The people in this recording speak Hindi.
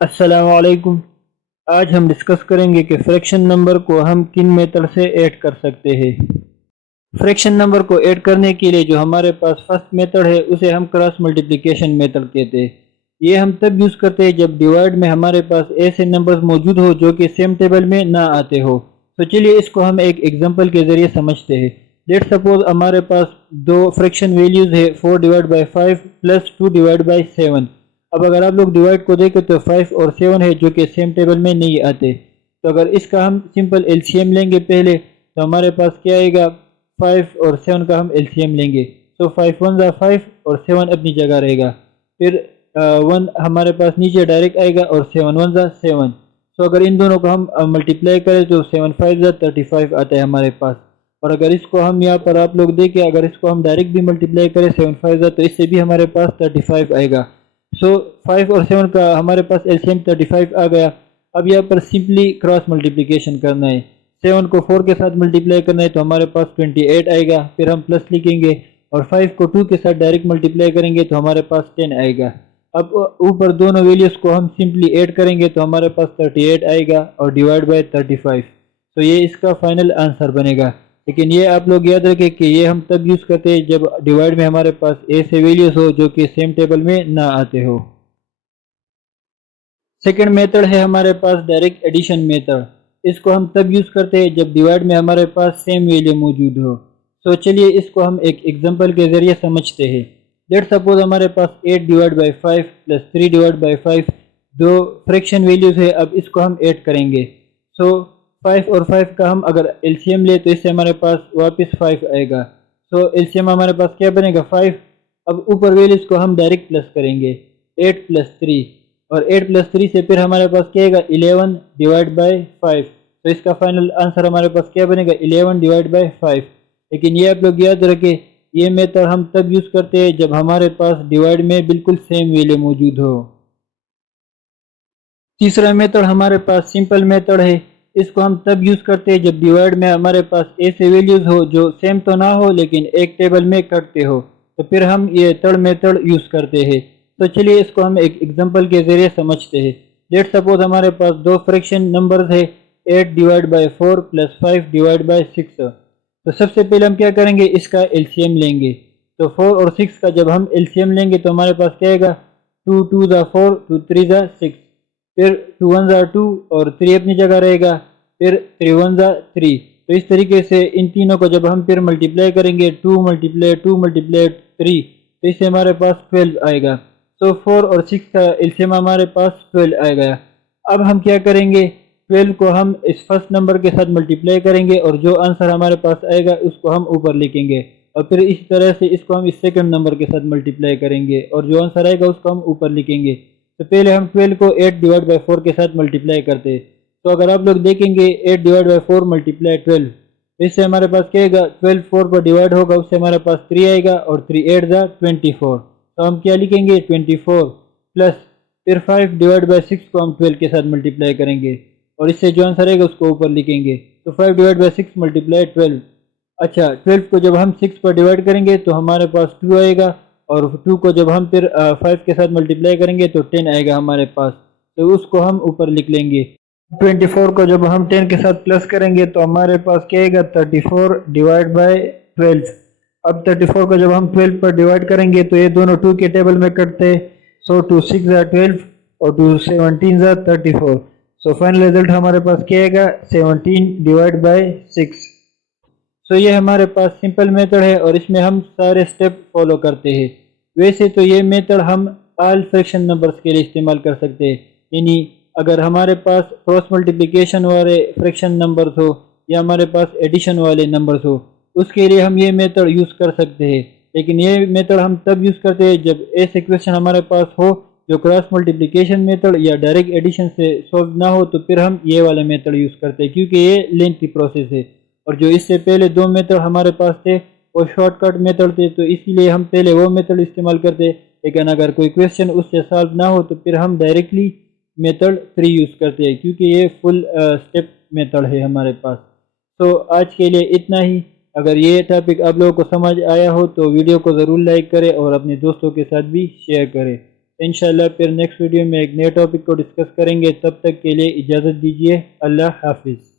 अस्सलामुअलैकुम। आज हम डिस्कस करेंगे कि फ्रैक्शन नंबर को हम किन मेथड से ऐड कर सकते हैं। फ्रैक्शन नंबर को ऐड करने के लिए जो हमारे पास फर्स्ट मेथड है उसे हम क्रॉस मल्टीप्लिकेशन मेथड कहते हैं। ये हम तब यूज़ करते हैं जब डिवाइड में हमारे पास ऐसे नंबर्स मौजूद हो जो कि सेम टेबल में ना आते हो। तो चलिए इसको हम एक एग्जांपल के ज़रिए समझते हैं। लेट सपोज हमारे पास दो फ्रैक्शन वैल्यूज़ है 4 divide by 5 plus 2 divide by 7। अब अगर आप लोग डिवाइड को देखें तो 5 और 7 है जो कि सेम टेबल में नहीं आते। तो अगर इसका हम सिंपल एलसीएम लेंगे पहले तो हमारे पास क्या आएगा, 5 और 7 का हम एलसीएम लेंगे। तो 5 वन ज़ा 5 और 7 अपनी जगह रहेगा। फिर 1 हमारे पास नीचे डायरेक्ट आएगा और 7 वन ज़ा 7। तो अगर इन दोनों को हम मल्टीप्लाई करें तो 7 5 ज़ा 35 आता है हमारे पास। और अगर इसको हम यहाँ पर आप लोग देखें, अगर इसको हम डायरेक्ट भी मल्टीप्लाई करें 7 5 ज़ा तो इससे भी हमारे पास 35 आएगा। सो 5 और 7 का हमारे पास एलसीएम 35 आ गया। अब यहाँ पर सिंपली क्रॉस मल्टीप्लिकेशन करना है। 7 को 4 के साथ मल्टीप्लाई करना है तो हमारे पास 28 आएगा। फिर हम प्लस लिखेंगे और 5 को 2 के साथ डायरेक्ट मल्टीप्लाई करेंगे तो हमारे पास 10 आएगा। अब ऊपर दोनों वैल्यूज़ को हम सिंपली ऐड करेंगे तो हमारे पास 38 आएगा और डिवाइड बाय 35। तो ये इसका फाइनल आंसर बनेगा। लेकिन ये आप लोग याद रखें कि ये हम तब यूज़ करते हैं जब डिवाइड में हमारे पास ऐसे वैल्यूज़ हो जो कि सेम टेबल में ना आते हो। सेकंड मेथड है हमारे पास डायरेक्ट एडिशन मेथड। इसको हम तब यूज़ करते हैं जब डिवाइड में हमारे पास सेम वैल्यू मौजूद हो। तो चलिए इसको हम एक एग्जांपल के ज़रिए समझते हैं। लेट सपोज हमारे पास 8 divide by 5 plus 3 divide by 5 दो फ्रैक्शन वैल्यूज़ है। अब इसको हम ऐड करेंगे। सो 5 और 5 का हम अगर एलसीएम ले तो इससे हमारे पास वापस 5 आएगा। सो एलसीएम हमारे पास क्या बनेगा, 5। अब ऊपर वैल्यूज़ को हम डायरेक्ट प्लस करेंगे, 8 प्लस 3 और 8 प्लस 3 से फिर हमारे पास क्या आएगा, 11 डिवाइड बाई 5। तो इसका फाइनल आंसर हमारे पास क्या बनेगा, 11 डिवाइड बाई 5। लेकिन ये आप लोग याद रखें, ये मेथड हम तब यूज़ करते हैं जब हमारे पास डिवाइड में बिल्कुल सेम वैल्यू मौजूद हो। तीसरा मेथड हमारे पास सिंपल मेथड है। इसको हम तब यूज़ करते हैं जब डिवाइड में हमारे पास ऐसे वैल्यूज़ हो जो सेम तो ना हो लेकिन एक टेबल में कटते हो। तो फिर हम ये थर्ड मेथड यूज़ करते हैं। तो चलिए इसको हम एक एग्जांपल के ज़रिए समझते हैं। लेट सपोज हमारे पास दो फ्रैक्शन नंबर्स है 8 divide by 4 plus 5 divide by 6। तो सबसे पहले हम क्या करेंगे, इसका एलसीएम लेंगे। तो 4 और 6 का जब हम एलसीएम लेंगे तो हमारे पास क्या आएगा, 2 2 ज़ा 4 2 3 ज़ा 6। फिर 2 1 ज़ा 2 और 3 अपनी जगह रहेगा। फिर 3 1 ज़ा 3। तो इस तरीके से इन तीनों को जब हम फिर मल्टीप्लाई करेंगे 2 मल्टीप्लाई 3 तो इससे हमारे पास 12 आएगा। तो 4 और 6 का एलसीएम हमारे पास 12 आएगा। अब हम क्या करेंगे, 12 को हम इस फर्स्ट नंबर के साथ मल्टीप्लाई करेंगे और जो आंसर हमारे पास आएगा उसको हम ऊपर लिखेंगे। और फिर इस तरह से इसको हम इस सेकंड नंबर के साथ मल्टीप्लाई करेंगे और जो आंसर आएगा उसको हम ऊपर लिखेंगे। तो पहले हम 12 को 8 डिवाइड बाई 4 के साथ मल्टीप्लाई करते हैं। तो अगर आप लोग देखेंगे 8 डिवाइड बाई 4 मल्टीप्लाई 12, इससे हमारे पास क्या आएगा, 12 4 पर डिवाइड होगा उससे हमारे पास 3 आएगा और 3 8 ज़ा 24। तो हम क्या लिखेंगे, 24 प्लस फिर 5 डिवाइड बाई 6 को हम 12 के साथ मल्टीप्लाई करेंगे और इससे जो आंसर आएगा उसको ऊपर लिखेंगे। तो 5 डिवाइड बाई 6 मल्टीप्लाई 12। अच्छा, 12 को जब हम 6 पर डिवाइड करेंगे तो हमारे पास 2 आएगा और 2 को जब हम फिर 5 के साथ मल्टीप्लाई करेंगे तो 10 आएगा हमारे पास। तो उसको हम ऊपर लिख लेंगे। 24 को जब हम 10 के साथ प्लस करेंगे तो हमारे पास क्या आएगा, 34 डिवाइड बाय 12। अब 34 को जब हम 12 पर डिवाइड करेंगे तो ये दोनों 2 के टेबल में कटते। सो 2 6 ज़ा 12 और 2 17 ज़ा 34। सो फाइनल रिजल्ट हमारे पास क्या आएगा, 17 डिवाइड बाय 6। सो ये हमारे पास सिंपल मेथड है और इसमें हम सारे स्टेप फॉलो करते हैं। वैसे तो ये मेथड हम ऑल फ्रैक्शन नंबर्स के लिए इस्तेमाल कर सकते हैं। यानी अगर हमारे पास क्रॉस मल्टीप्लिकेशन वाले फ्रैक्शन नंबर्स हो या हमारे पास एडिशन वाले नंबर्स हो, उसके लिए हम ये मेथड यूज़ कर सकते हैं। लेकिन ये मेथड हम तब यूज़ करते हैं जब ऐसे क्वेश्चन हमारे पास हो जो क्रॉस मल्टीप्लिकेशन मेथड या डायरेक्ट एडिशन से सॉल्व ना हो, तो फिर हम ये वाला मेथड यूज़ करते हैं क्योंकि ये लेंथी प्रोसेस है। और जो इससे पहले दो मेथड हमारे पास थे वो शॉर्टकट मेथड थे, तो इसीलिए हम पहले वो मेथड इस्तेमाल करते। लेकिन अगर कोई क्वेश्चन उससे सॉल्व ना हो तो फिर हम डायरेक्टली मेथड 3 यूज़ करते हैं क्योंकि ये फुल स्टेप मेथड है हमारे पास। तो आज के लिए इतना ही। अगर ये टॉपिक आप लोगों को समझ आया हो तो वीडियो को ज़रूर लाइक करें और अपने दोस्तों के साथ भी शेयर करें। इंशाल्लाह फिर नेक्स्ट वीडियो में एक नए टॉपिक को डिस्कस करेंगे। तब तक के लिए इजाज़त दीजिए। अल्लाह हाफिज़।